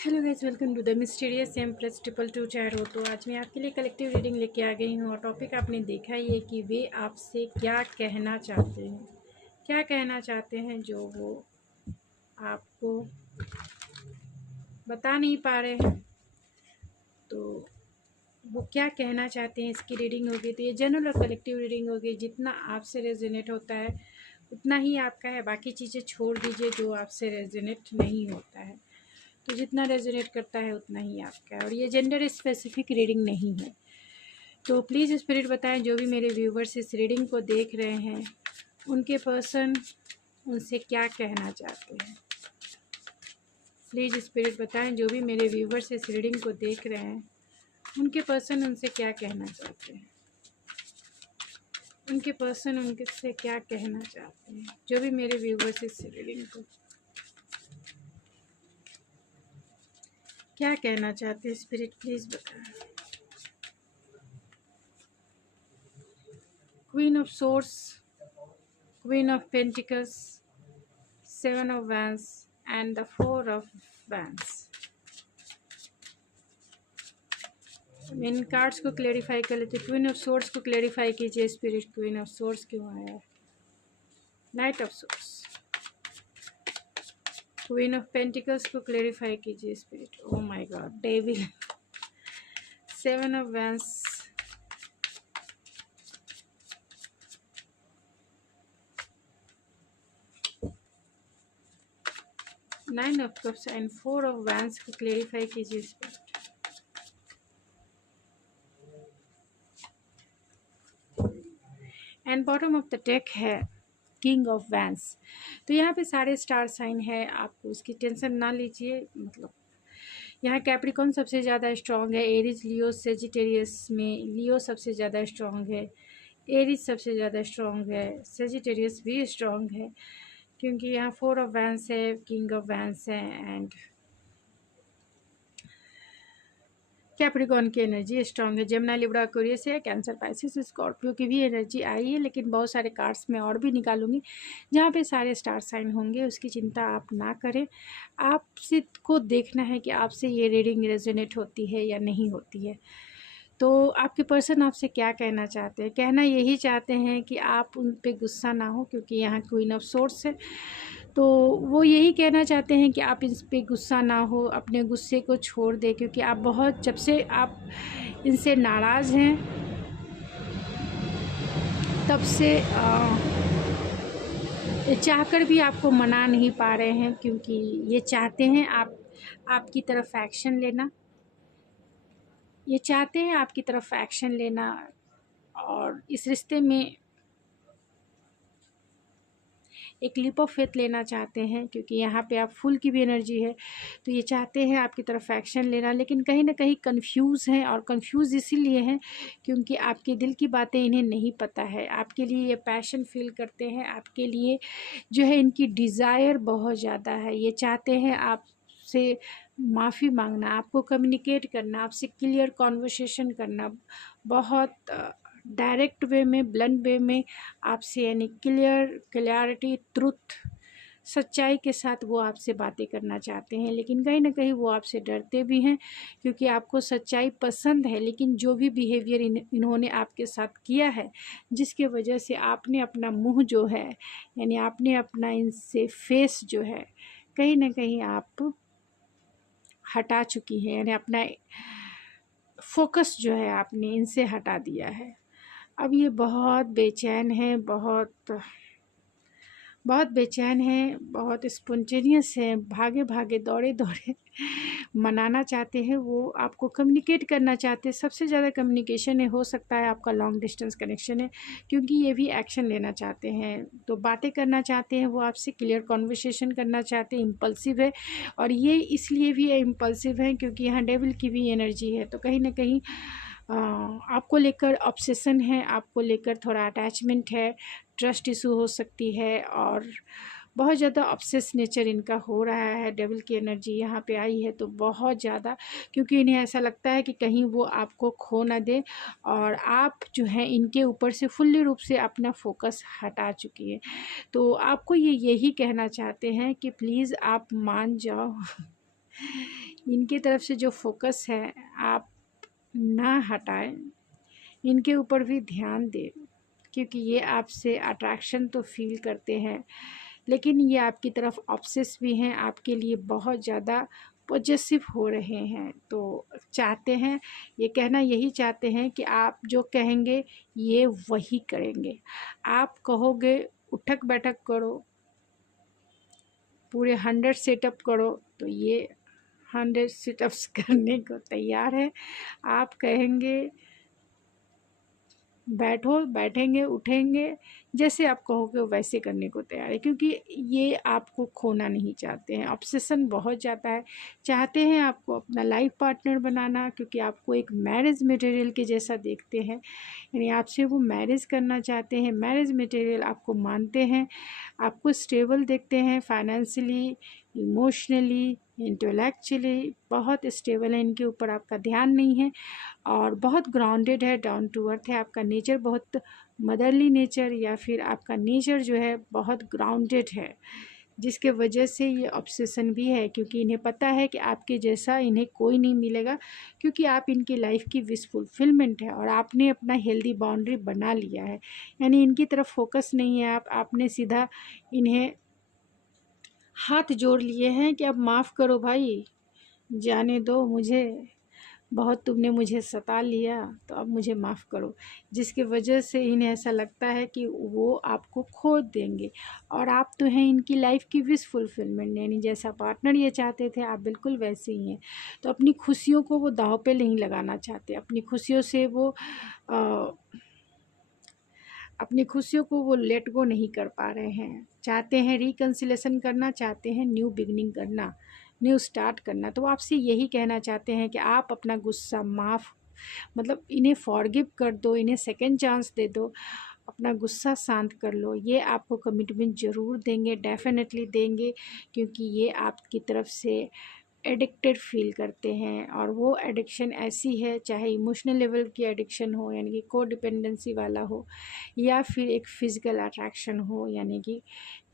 Hello guys, welcome to the mysterious empress triple two Cheiro. तो आज मैं आपके लिए कलेक्टिव रीडिंग लेके आ गई हूँ और टॉपिक आपने देखा ही है कि वे आपसे क्या कहना चाहते हैं। क्या कहना चाहते हैं जो वो आपको बता नहीं पा रहे हैं। तो वो क्या कहना चाहते हैं, इसकी रीडिंग होगी। तो ये जनरल और कलेक्टिव रीडिंग होगी। जितना आपसे रेजोनेट होता है उतना ही आपका है, बाकी चीज़ें छोड़ दीजिए जो आपसे रेजोनेट नहीं होता है। तो जितना रेजोनेट करता है उतना ही आपका है। और ये जेंडर स्पेसिफिक रीडिंग नहीं है। तो प्लीज़ स्पिरिट बताएं, जो भी मेरे व्यूवर्स इस रीडिंग को देख रहे हैं उनके पर्सन उनसे क्या कहना चाहते हैं। प्लीज़ स्पिरिट बताएं, जो भी मेरे व्यूवर्स इस रीडिंग को देख रहे हैं उनके पर्सन उनसे क्या कहना चाहते हैं। उनके पर्सन उनसे क्या कहना चाहते हैं, जो भी मेरे व्यूवर्स इस रीडिंग को क्या कहना चाहते हैं। स्पिरिट प्लीज़ बताएं। Queen of source, queen of pentacles, seven of vents and the four of vents. In cards को क्लेरिफाई कर लेते। क्वीन ऑफ सोर्स को क्लेरिफाई कीजिए स्पिरिट। क्वीन ऑफ सोर्स क्यों आया है। Night of source. Queen of pentacles को clarify कीजिए spirit. Oh my God, devil. Seven of vents, nine of cups and four of vents को क्लेरिफाई कीजिए spirit. And bottom of the deck है king of vents. तो यहाँ पे सारे star sign है, आपको उसकी टेंशन ना लीजिए। मतलब यहाँ कैप्रिकॉन सबसे ज़्यादा स्ट्रॉन्ग है। एरीज, लियो, सेजिटेरियस में लियो सबसे ज़्यादा स्ट्रॉन्ग है। एरीज सबसे ज़्यादा स्ट्रॉन्ग है। सेजिटेरियस भी स्ट्रॉन्ग है क्योंकि यहाँ फोर ऑफ वैंस है, किंग ऑफ वैंस है एंड कैप्रिकॉन की एनर्जी स्ट्रॉन्ग है। जेमिनी, लिब्रा, एक्वेरियस है। कैंसर, पाइसिस, स्कॉर्पियो की भी एनर्जी आई है, लेकिन बहुत सारे कार्ड्स मैं और भी निकालूंगी जहाँ पे सारे स्टार साइन होंगे। उसकी चिंता आप ना करें। आपसे को देखना है कि आपसे ये रीडिंग रेजोनेट होती है या नहीं होती है। तो आपके पर्सन आपसे क्या कहना चाहते हैं। कहना यही चाहते हैं कि आप उन पे गुस्सा ना हो, क्योंकि यहाँ क्वीन ऑफ सोर्स है। तो वो यही कहना चाहते हैं कि आप इस पे गुस्सा ना हो, अपने गुस्से को छोड़ दें, क्योंकि आप बहुत जब से आप इनसे नाराज़ हैं तब से ये चाहकर भी आपको मना नहीं पा रहे हैं, क्योंकि ये चाहते हैं आपकी तरफ एक्शन लेना। ये चाहते हैं आपकी तरफ एक्शन लेना और इस रिश्ते में एक लीप ऑफ फेथ लेना चाहते हैं, क्योंकि यहाँ पे आप फुल की भी एनर्जी है। तो ये चाहते हैं आपकी तरफ एक्शन लेना, लेकिन कहीं ना कहीं कंफ्यूज हैं। और कंफ्यूज इसीलिए हैं क्योंकि आपके दिल की बातें इन्हें नहीं पता है। आपके लिए ये पैशन फील करते हैं, आपके लिए जो है इनकी डिज़ायर बहुत ज़्यादा है। ये चाहते हैं आपसे माफ़ी मांगना, आपको कम्युनिकेट करना, आपसे क्लियर कॉन्वर्सेशन करना, बहुत डायरेक्ट वे में, ब्लंट वे में आपसे, यानी क्लियरिटी, ट्रुथ, सच्चाई के साथ वो आपसे बातें करना चाहते हैं। लेकिन कहीं ना कहीं वो आपसे डरते भी हैं, क्योंकि आपको सच्चाई पसंद है। लेकिन जो भी बिहेवियर इन्होंने आपके साथ किया है, जिसके वजह से आपने अपना मुंह जो है, यानी आपने अपना इनसे फेस जो है कहीं ना कहीं आप हटा चुकी है, यानी अपना फोकस जो है आपने इनसे हटा दिया है। अब ये बहुत बेचैन है, बहुत बेचैन है, बहुत स्पॉन्टेनियस है, भागे भागे दौड़े दौड़े मनाना चाहते हैं। वो आपको कम्युनिकेट करना चाहते हैं। सबसे ज़्यादा कम्युनिकेशन है, हो सकता है आपका लॉन्ग डिस्टेंस कनेक्शन है, क्योंकि ये भी एक्शन लेना चाहते हैं। तो बातें करना चाहते हैं, वो आपसे क्लियर कॉन्वर्सेशन करना चाहते हैं। इम्पल्सिव है, और ये इसलिए भी इम्पल्सिव है क्योंकि यहाँ डेविल की भी एनर्जी है। तो कहीं ना कहीं आपको लेकर ऑब्सेशन है, आपको लेकर थोड़ा अटैचमेंट है, ट्रस्ट इशू हो सकती है, और बहुत ज़्यादा ऑब्सेस नेचर इनका हो रहा है। डेविल की एनर्जी यहाँ पे आई है तो बहुत ज़्यादा, क्योंकि इन्हें ऐसा लगता है कि कहीं वो आपको खो ना दे, और आप जो है इनके ऊपर से फुल्ली रूप से अपना फोकस हटा चुकी है। तो आपको ये यही कहना चाहते हैं कि प्लीज़ आप मान जाओ इनके तरफ से जो फोकस है आप ना हटाएं, इनके ऊपर भी ध्यान दें, क्योंकि ये आपसे अट्रैक्शन तो फील करते हैं, लेकिन ये आपकी तरफ ऑब्सेस भी हैं, आपके लिए बहुत ज़्यादा पॉजेसिव हो रहे हैं। तो चाहते हैं, ये कहना यही चाहते हैं कि आप जो कहेंगे ये वही करेंगे। आप कहोगे उठक बैठक करो, पूरे 100 सेटअप करो, तो ये 100 सिटअप्स करने को तैयार है। आप कहेंगे बैठो, बैठेंगे, उठेंगे, जैसे आप कहोगे वैसे करने को तैयार है, क्योंकि ये आपको खोना नहीं चाहते हैं। ऑब्सेशन बहुत ज़्यादा है, चाहते हैं आपको अपना लाइफ पार्टनर बनाना, क्योंकि आपको एक मैरिज मटेरियल के जैसा देखते हैं, यानी आपसे वो मैरिज करना चाहते हैं, मैरिज मटेरियल आपको मानते हैं, आपको स्टेबल देखते हैं, फाइनेंशियली, इमोशनली, इंटेलेक्चुअली बहुत स्टेबल है, इनके ऊपर आपका ध्यान नहीं है, और बहुत ग्राउंडेड है, डाउन टू अर्थ है। आपका नेचर बहुत मदरली नेचर, या फिर आपका नेचर जो है बहुत ग्राउंडेड है, जिसके वजह से ये ऑब्सेशन भी है, क्योंकि इन्हें पता है कि आपके जैसा इन्हें कोई नहीं मिलेगा, क्योंकि आप इनकी लाइफ की विश फुलफिलमेंट है, और आपने अपना हेल्दी बाउंड्री बना लिया है, यानी इनकी तरफ फोकस नहीं है। आपने सीधा इन्हें हाथ जोड़ लिए हैं कि अब माफ़ करो भाई, जाने दो मुझे, बहुत तुमने मुझे सता लिया, तो अब मुझे माफ़ करो, जिसकी वजह से इन्हें ऐसा लगता है कि वो आपको खो देंगे, और आप तो हैं इनकी लाइफ की विश फुलफिलमेंट, यानी जैसा पार्टनर ये चाहते थे आप बिल्कुल वैसे ही हैं। तो अपनी खुशियों को वो दांव पे नहीं लगाना चाहते, अपनी खुशियों से वो अपनी खुशियों को वो लेट गो नहीं कर पा रहे हैं। चाहते हैं रिकन्सिलेशन करना, चाहते हैं न्यू बिगनिंग करना, न्यू स्टार्ट करना। तो वो आपसे यही कहना चाहते हैं कि आप अपना गुस्सा माफ़, मतलब इन्हें फॉरगिव कर दो, इन्हें सेकंड चांस दे दो, अपना गुस्सा शांत कर लो। ये आपको कमिटमेंट ज़रूर देंगे, डेफिनेटली देंगे, क्योंकि ये आपकी तरफ से एडिक्टेड फील करते हैं, और वो एडिक्शन ऐसी है, चाहे इमोशनल लेवल की एडिक्शन हो, यानी कि को डिपेंडेंसी वाला हो, या फिर एक फ़िज़िकल अट्रैक्शन हो, यानी कि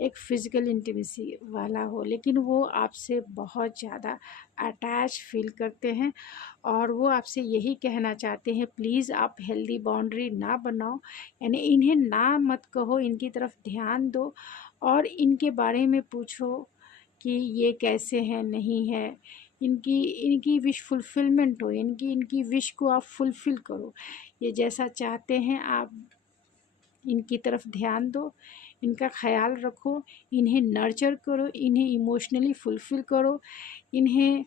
एक फ़िज़िकल इंटीमेसी वाला हो, लेकिन वो आपसे बहुत ज़्यादा अटैच फील करते हैं, और वो आपसे यही कहना चाहते हैं प्लीज़ आप हेल्दी बाउंड्री ना बनाओ, यानी इन्हें ना मत कहो, इनकी तरफ ध्यान दो, और इनके बारे में पूछो कि ये कैसे हैं, नहीं है, इनकी इनकी विश फुलफ़िलमेंट हो, इनकी विश को आप फुलफ़िल करो। ये जैसा चाहते हैं आप इनकी तरफ ध्यान दो, इनका ख़याल रखो, इन्हें नर्चर करो, इन्हें इमोशनली फुलफ़िल करो, इन्हें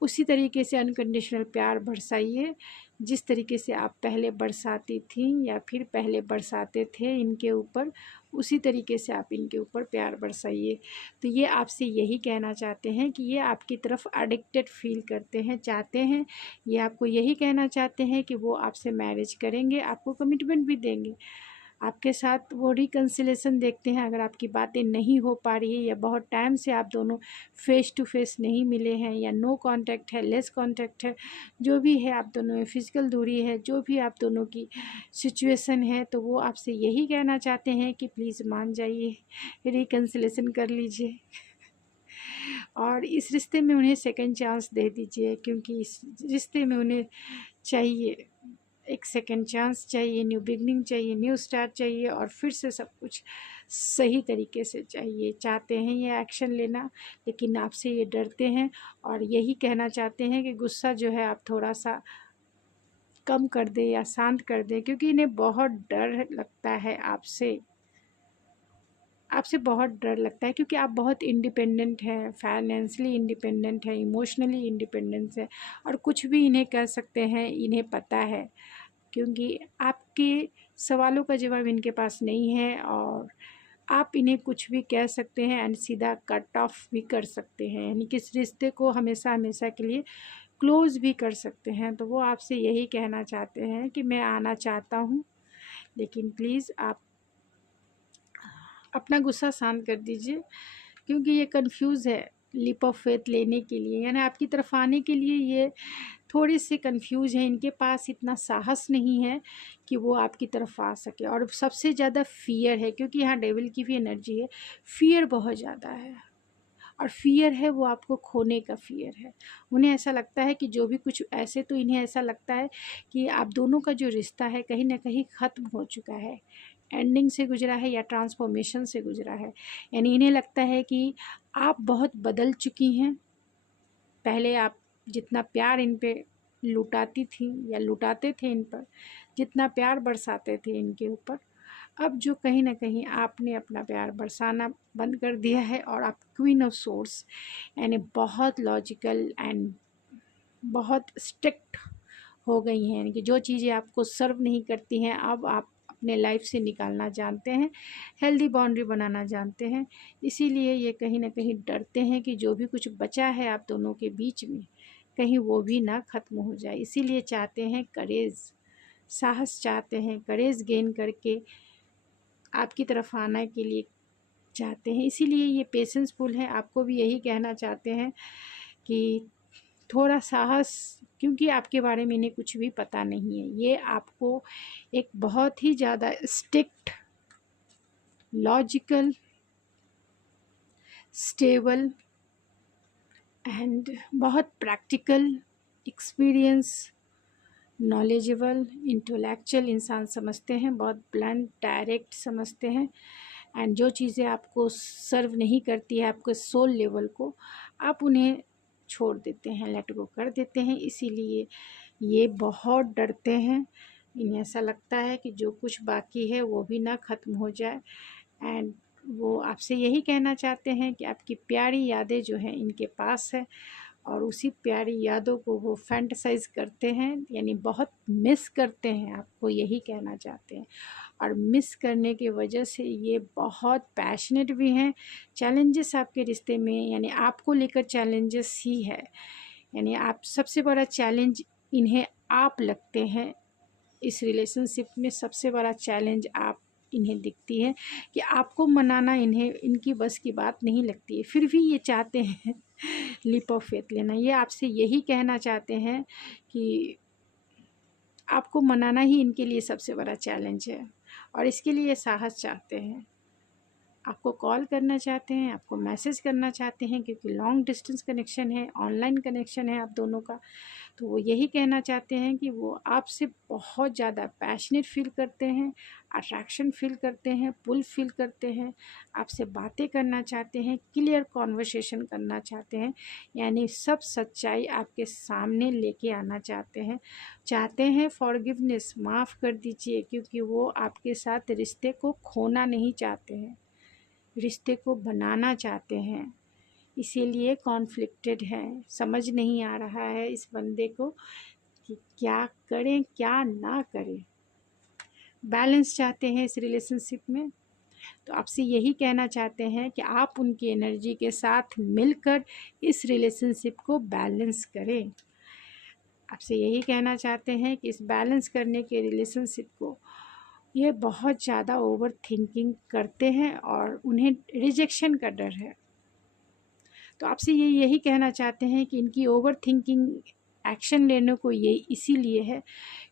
उसी तरीके से अनकंडीशनल प्यार बरसाइए जिस तरीके से आप पहले बरसाती थीं या फिर पहले बरसाते थे इनके ऊपर, उसी तरीके से आप इनके ऊपर प्यार बरसाइए। तो ये आपसे यही कहना चाहते हैं कि ये आपकी तरफ एडिक्टेड फील करते हैं, चाहते हैं, ये आपको यही कहना चाहते हैं कि वो आपसे मैरिज करेंगे, आपको कमिटमेंट भी देंगे, आपके साथ वो रिकन्सिलेशन देखते हैं। अगर आपकी बातें नहीं हो पा रही है, या बहुत टाइम से आप दोनों फ़ेस टू फेस नहीं मिले हैं, या नो कांटेक्ट है, लेस कांटेक्ट है, जो भी है आप दोनों में फ़िज़िकल दूरी है, जो भी आप दोनों की सिचुएशन है, तो वो आपसे यही कहना चाहते हैं कि प्लीज़ मान जाइए, रिकन्सिलेशन कर लीजिए, और इस रिश्ते में उन्हें सेकंड चांस दे दीजिए, क्योंकि इस रिश्ते में उन्हें चाहिए एक सेकंड चांस, चाहिए न्यू बिगनिंग, चाहिए न्यू स्टार्ट, चाहिए और फिर से सब कुछ सही तरीके से चाहिए। चाहते हैं ये एक्शन लेना, लेकिन आपसे ये डरते हैं, और यही कहना चाहते हैं कि गुस्सा जो है आप थोड़ा सा कम कर दें या शांत कर दें, क्योंकि इन्हें बहुत डर लगता है आपसे, आपसे बहुत डर लगता है, क्योंकि आप बहुत इंडिपेंडेंट हैं, फाइनेंशियली इंडिपेंडेंट हैं, इमोशनली इंडिपेंडेंस है, और कुछ भी इन्हें कह सकते हैं, इन्हें पता है, क्योंकि आपके सवालों का जवाब इनके पास नहीं है, और आप इन्हें कुछ भी कह सकते हैं एंड सीधा कट ऑफ भी कर सकते हैं, यानी कि इस रिश्ते को हमेशा हमेशा के लिए क्लोज़ भी कर सकते हैं। तो वो आपसे यही कहना चाहते हैं कि मैं आना चाहता हूँ, लेकिन प्लीज़ आप अपना गुस्सा शांत कर दीजिए, क्योंकि ये कंफ्यूज है लीप ऑफ फेथ लेने के लिए, यानी आपकी तरफ आने के लिए ये थोड़े से कंफ्यूज हैं, इनके पास इतना साहस नहीं है कि वो आपकी तरफ आ सके, और सबसे ज़्यादा फ़ियर है, क्योंकि यहाँ डेविल की भी एनर्जी है, फ़ियर बहुत ज़्यादा है, और फ़ियर है वो आपको खोने का फ़ियर है। उन्हें ऐसा लगता है कि जो भी कुछ ऐसे तो इन्हें ऐसा लगता है कि आप दोनों का जो रिश्ता है कहीं ना कहीं ख़त्म हो चुका है, एंडिंग से गुजरा है या ट्रांसफॉर्मेशन से गुजरा है। यानी इन्हें लगता है कि आप बहुत बदल चुकी हैं। पहले आप जितना प्यार इन पे लुटाती थी या लुटाते थे, इन पर जितना प्यार बरसाते थे इनके ऊपर, अब जो कहीं ना कहीं आपने अपना प्यार बरसाना बंद कर दिया है और आप क्वीन ऑफ सोर्स यानी बहुत लॉजिकल एंड बहुत स्ट्रिक्ट हो गई हैं। यानी कि जो चीज़ें आपको सर्व नहीं करती हैं अब आप अपने लाइफ से निकालना जानते हैं, हेल्दी बाउंड्री बनाना जानते हैं। इसीलिए ये कहीं ना कहीं डरते हैं कि जो भी कुछ बचा है आप दोनों के बीच में कहीं वो भी ना ख़त्म हो जाए। इसीलिए चाहते हैं करेज, साहस चाहते हैं, करेज गेन करके आपकी तरफ आने के लिए चाहते हैं। इसीलिए ये पेशेंसफुल है। आपको भी यही कहना चाहते हैं कि थोड़ा साहस, क्योंकि आपके बारे में इन्हें कुछ भी पता नहीं है। ये आपको एक बहुत ही ज़्यादा स्ट्रिक्ट, लॉजिकल, स्टेबल एंड बहुत प्रैक्टिकल, एक्सपीरियंस, नॉलेजेबल, इंटेलेक्चुअल इंसान समझते हैं। बहुत ब्लंट, डायरेक्ट समझते हैं। एंड जो चीज़ें आपको सर्व नहीं करती है आपके सोल लेवल को, आप उन्हें छोड़ देते हैं, लेट गो कर देते हैं। इसीलिए ये बहुत डरते हैं। इन्हें ऐसा लगता है कि जो कुछ बाकी है वो भी ना ख़त्म हो जाए। एंड वो आपसे यही कहना चाहते हैं कि आपकी प्यारी यादें जो हैं इनके पास है और उसी प्यारी यादों को वो फैंटसाइज करते हैं, यानी बहुत मिस करते हैं, आपको यही कहना चाहते हैं। और मिस करने की वजह से ये बहुत पैशनेट भी हैं। चैलेंजेस आपके रिश्ते में यानी आपको लेकर चैलेंजेस ही है। यानी आप सबसे बड़ा चैलेंज इन्हें आप लगते हैं। इस रिलेशनशिप में सबसे बड़ा चैलेंज आप इन्हें दिखती है कि आपको मनाना इन्हें इनकी बस की बात नहीं लगती है। फिर भी ये चाहते हैं लीप ऑफ फेथ लेना। ये आपसे यही कहना चाहते हैं कि आपको मनाना ही इनके लिए सबसे बड़ा चैलेंज है और इसके लिए साहस चाहते हैं। आपको कॉल करना चाहते हैं, आपको मैसेज करना चाहते हैं, क्योंकि लॉन्ग डिस्टेंस कनेक्शन है, ऑनलाइन कनेक्शन है आप दोनों का। तो वो यही कहना चाहते हैं कि वो आपसे बहुत ज़्यादा पैशनेट फील करते हैं, अट्रैक्शन फील करते हैं, पुल फील करते हैं। आपसे बातें करना चाहते हैं, क्लियर कॉन्वर्सेशन करना चाहते हैं, यानी सब सच्चाई आपके सामने लेके आना चाहते हैं फॉरगिवनेस, माफ़ कर दीजिए, क्योंकि वो आपके साथ रिश्ते को खोना नहीं चाहते हैं, रिश्ते को बनाना चाहते हैं। इसीलिए कॉन्फ्लिक्टेड है, समझ नहीं आ रहा है इस बंदे को कि क्या करें क्या ना करें। बैलेंस चाहते हैं इस रिलेशनशिप में। तो आपसे यही कहना चाहते हैं कि आप उनकी एनर्जी के साथ मिलकर इस रिलेशनशिप को बैलेंस करें। आपसे यही कहना चाहते हैं कि इस बैलेंस करने के रिलेशनशिप को ये बहुत ज़्यादा ओवर थिंकिंग करते हैं और उन्हें रिजेक्शन का डर है। तो आपसे ये यही कहना चाहते हैं कि इनकी ओवर थिंकिंग एक्शन लेने को ये इसीलिए है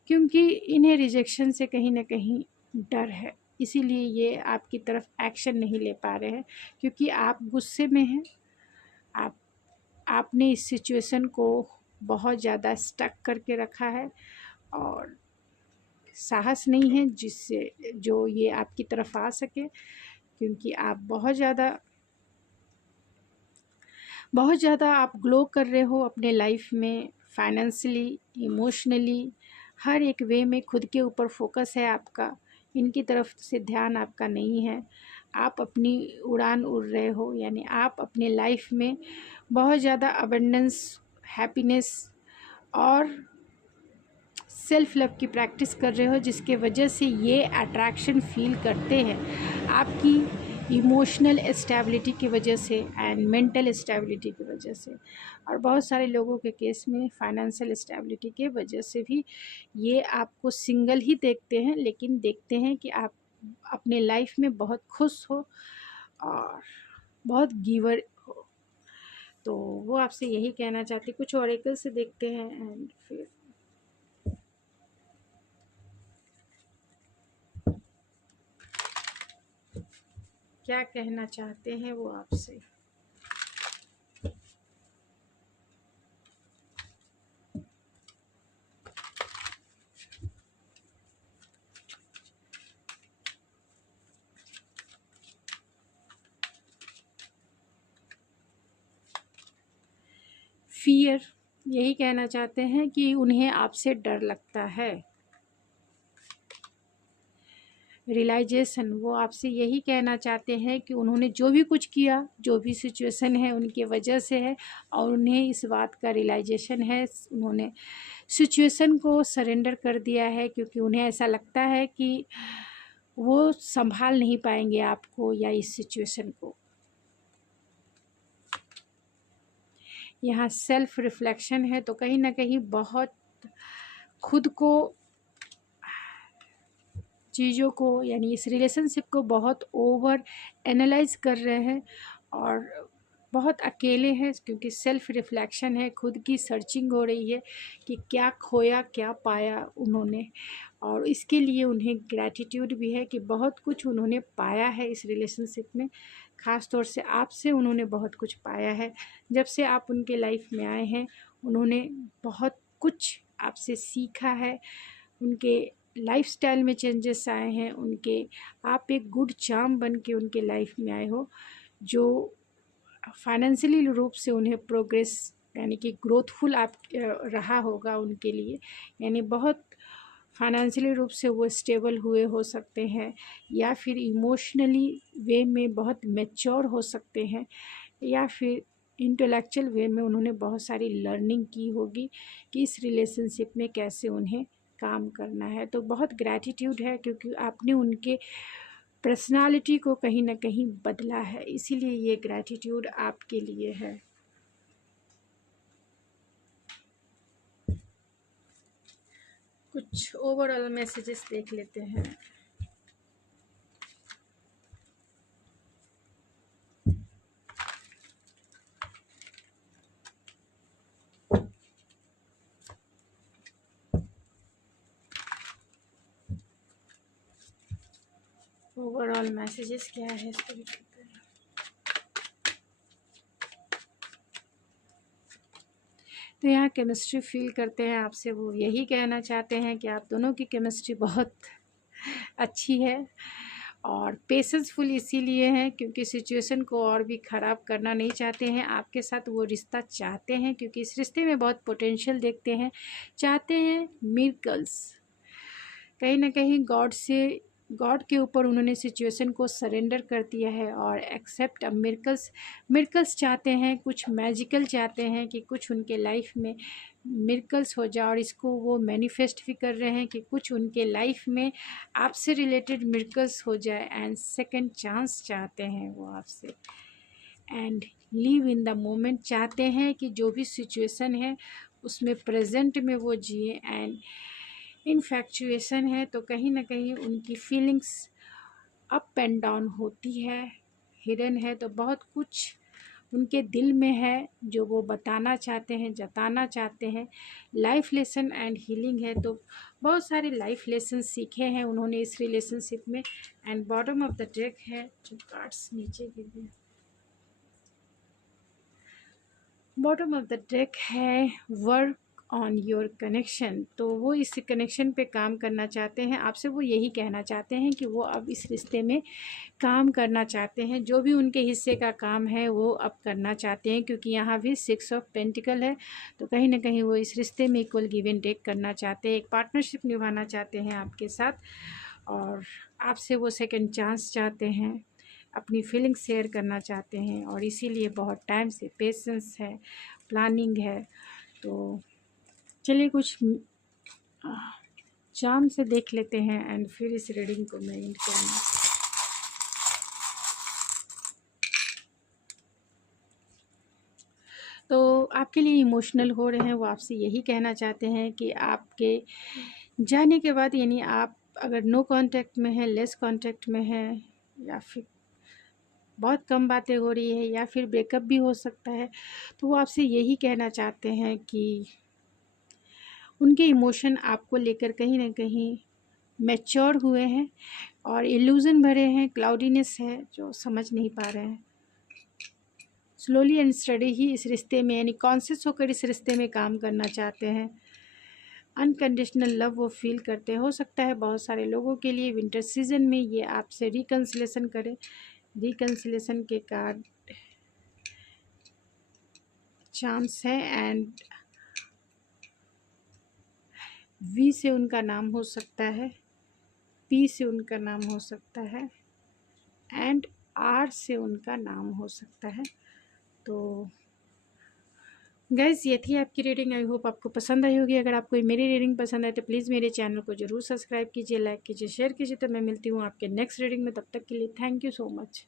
क्योंकि इन्हें रिजेक्शन से कहीं ना कहीं डर है। इसीलिए ये आपकी तरफ एक्शन नहीं ले पा रहे हैं, क्योंकि आप गुस्से में हैं। आपने इस सिचुएशन को बहुत ज़्यादा स्टक करके रखा है और साहस नहीं है जिससे जो ये आपकी तरफ आ सके, क्योंकि आप बहुत ज़्यादा आप ग्लो कर रहे हो अपने लाइफ में, फाइनेंशियली, इमोशनली, हर एक वे में खुद के ऊपर फोकस है आपका। इनकी तरफ से ध्यान आपका नहीं है। आप अपनी उड़ान उड़ रहे हो, यानी आप अपने लाइफ में बहुत ज़्यादा अबंडेंस, हैप्पीनेस और सेल्फ लव की प्रैक्टिस कर रहे हो, जिसके वजह से ये अट्रैक्शन फील करते हैं आपकी इमोशनल स्टेबिलिटी की वजह से एंड मेंटल स्टेबिलिटी की वजह से, और बहुत सारे लोगों के केस में फाइनेंशियल स्टेबिलिटी के वजह से भी ये आपको सिंगल ही देखते हैं, लेकिन देखते हैं कि आप अपने लाइफ में बहुत खुश हो और बहुत गिवर हो। तो वो आपसे यही कहना चाहती। कुछ ऑरेकल से देखते हैं एंड फिर क्या कहना चाहते हैं वो आपसे। फियर, यही कहना चाहते हैं कि उन्हें आपसे डर लगता है। रियलाइजेशन, वो आपसे यही कहना चाहते हैं कि उन्होंने जो भी कुछ किया, जो भी सिचुएशन है उनके वजह से है, और उन्हें इस बात का रियलाइजेशन है। उन्होंने सिचुएशन को सरेंडर कर दिया है क्योंकि उन्हें ऐसा लगता है कि वो संभाल नहीं पाएंगे आपको या इस सिचुएशन को। यहाँ सेल्फ रिफ्लेक्शन है, तो कहीं ना कहीं बहुत खुद को, चीज़ों को, यानी इस रिलेशनशिप को बहुत ओवर एनालाइज कर रहे हैं और बहुत अकेले हैं, क्योंकि सेल्फ रिफ्लेक्शन है, खुद की सर्चिंग हो रही है कि क्या खोया क्या पाया उन्होंने। और इसके लिए उन्हें ग्रैटिट्यूड भी है कि बहुत कुछ उन्होंने पाया है इस रिलेशनशिप में। ख़ास तौर से आपसे उन्होंने बहुत कुछ पाया है। जब से आप उनके लाइफ में आए हैं उन्होंने बहुत कुछ आपसे सीखा है। उनके लाइफस्टाइल में चेंजेस आए हैं, उनके, आप एक गुड चार्म बन के उनके लाइफ में आए हो, जो फाइनेंशियली रूप से उन्हें प्रोग्रेस, यानी कि ग्रोथफुल आप रहा होगा उनके लिए। यानी बहुत फाइनेंशियली रूप से वो स्टेबल हुए हो सकते हैं, या फिर इमोशनली वे में बहुत मैच्योर हो सकते हैं, या फिर इंटेलेक्चुअल वे में उन्होंने बहुत सारी लर्निंग की होगी कि इस रिलेशनशिप में कैसे उन्हें काम करना है। तो बहुत ग्रैटिट्यूड है क्योंकि आपने उनके पर्सनालिटी को कहीं ना कहीं बदला है, इसीलिए ये ग्रैटिट्यूड आपके लिए है। कुछ ओवरऑल मैसेजेस देख लेते हैं। ओवरऑल मैसेजेस क्या है इसको भी देखते हैं। तो यहाँ केमिस्ट्री फील करते हैं आपसे, वो यही कहना चाहते हैं कि आप दोनों की केमिस्ट्री बहुत अच्छी है, और पेशेंसफुल इसीलिए हैं क्योंकि सिचुएशन को और भी ख़राब करना नहीं चाहते हैं। आपके साथ वो रिश्ता चाहते हैं क्योंकि इस रिश्ते में बहुत पोटेंशियल देखते हैं, चाहते हैं मिरेकल्स। कहीं ना कहीं गॉड के ऊपर उन्होंने सिचुएशन को सरेंडर कर दिया है और एक्सेप्ट मिरेकल्स चाहते हैं, कुछ मैजिकल चाहते हैं कि कुछ उनके लाइफ में मिरेकल्स हो जाए, और इसको वो मैनिफेस्ट भी कर रहे हैं कि कुछ उनके लाइफ में आपसे रिलेटेड मिरेकल्स हो जाए। एंड सेकंड चांस चाहते हैं वो आपसे, and live in the moment चाहते हैं कि जो भी सिचुएशन है उसमें प्रेजेंट में वो जिए। एंड इनफैक्चुएशन है तो कहीं ना कहीं उनकी फीलिंग्स अप एंड डाउन होती है, हिडन है, तो बहुत कुछ उनके दिल में है जो वो बताना चाहते हैं, जताना चाहते हैं। लाइफ लेसन एंड हीलिंग है, तो बहुत सारे लाइफ लेसन सीखे हैं उन्होंने इस रिलेशनशिप में। And bottom of the deck है, जो कार्ड्स नीचे गिर गए, बॉटम ऑफ द डेक है वर्क ऑन योर कनेक्शन। तो वो इस कनेक्शन पे काम करना चाहते हैं आपसे, वो यही कहना चाहते हैं कि वो अब इस रिश्ते में काम करना चाहते हैं, जो भी उनके हिस्से का काम है वो अब करना चाहते हैं, क्योंकि यहाँ भी 6 ऑफ पेंटिकल है। तो कहीं ना कहीं वो इस रिश्ते में इक्वल गिव एंड टेक करना चाहते हैं, एक पार्टनरशिप निभाना चाहते हैं आपके साथ, और आपसे वो सेकंड चांस चाहते हैं, अपनी फीलिंग शेयर करना चाहते हैं, और इसीलिए बहुत टाइम से पेशेंस है, प्लानिंग है। तो चलिए कुछ चार्म से देख लेते हैं एंड फिर इस रीडिंग को मैं एंड करूँगी। तो आपके लिए इमोशनल हो रहे हैं, वो आपसे यही कहना चाहते हैं कि आपके जाने के बाद, यानी आप अगर नो कांटेक्ट में हैं, लेस कांटेक्ट में हैं, या फिर बहुत कम बातें हो रही है, या फिर ब्रेकअप भी हो सकता है, तो वो आपसे यही कहना चाहते हैं कि उनके इमोशन आपको लेकर कहीं ना कहीं मैच्योर हुए हैं और इल्यूज़न भरे हैं, क्लाउडीनेस है जो समझ नहीं पा रहे हैं। स्लोली एंड स्टडी ही इस रिश्ते में, यानी कॉन्शियस होकर इस रिश्ते में काम करना चाहते हैं। अनकंडीशनल लव वो फील करते हैं। हो सकता है बहुत सारे लोगों के लिए विंटर सीजन में ये आपसे रिकन्सिलेशन करें। रिकन्सिलेशन के कार्ड चांस है। एंड वी से उनका नाम हो सकता है, पी से उनका नाम हो सकता है, एंड आर से उनका नाम हो सकता है। तो गाइस ये थी आपकी रीडिंग। आई होप आपको पसंद आई होगी। अगर आपको मेरी रीडिंग पसंद आए तो प्लीज़ मेरे चैनल को ज़रूर सब्सक्राइब कीजिए, लाइक कीजिए, शेयर कीजिए। तो मैं मिलती हूँ आपके नेक्स्ट रीडिंग में। तब तक के लिए थैंक यू सो मच।